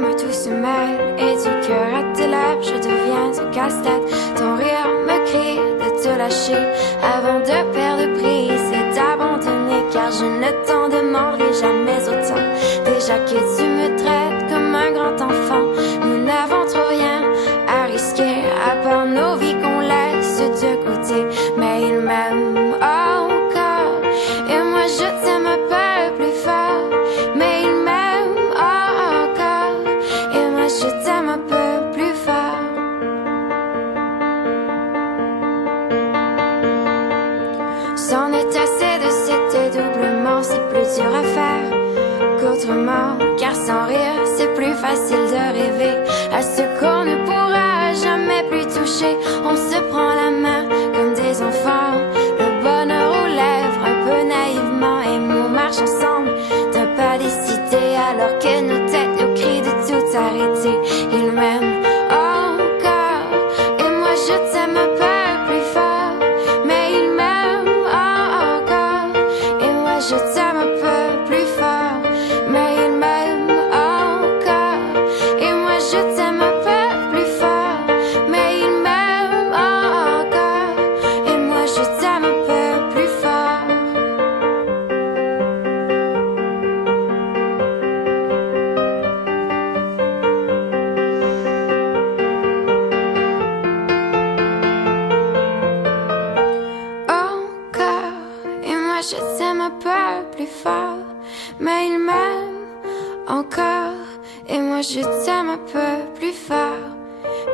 comme tout se mêle. Et du cœur à tes lèvres, je deviens un casse-tête. Ton rire me crie de te lâcher avant de perdre prise et d'abandonner. Car je ne t'en demanderai jamais autant. Déjà que tu me traites comme un grand enfant, nous n'avons trop rien à risquer à part nos vies qu'on laisse de côté. Mais il m'aime encore et moi je t'aime un peu plus fort. Mais il m'aime encore et moi je t'aime un peu plus fort. C'en est assez de cet dédoublement, c'est plus dur à faire qu'autrement. Car sans rire, c'est plus facile de rêver à ce qu'on ne pourra jamais plus toucher. On se prend la main comme des enfants, le bonheur aux lèvres un peu naïvement. Et on marche ensemble d'un pas décidé alors que nos têtes nous crient de tout arrêter. Il m'aime encore et moi je t'aime un peu plus fort. Mais il m'aime encore et moi je t'aime un peu plus fort. Mais il m'aime encore et moi je t'aime un peu plus fort. Mais il m'aime encore et moi je t'aime un peu plus fort. Encore et moi je t'aime un peu plus fort. Mais il m'aime encore et moi je t'aime un peu plus fort.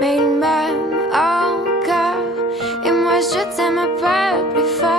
Mais il m'aime encore et moi je t'aime un peu plus fort.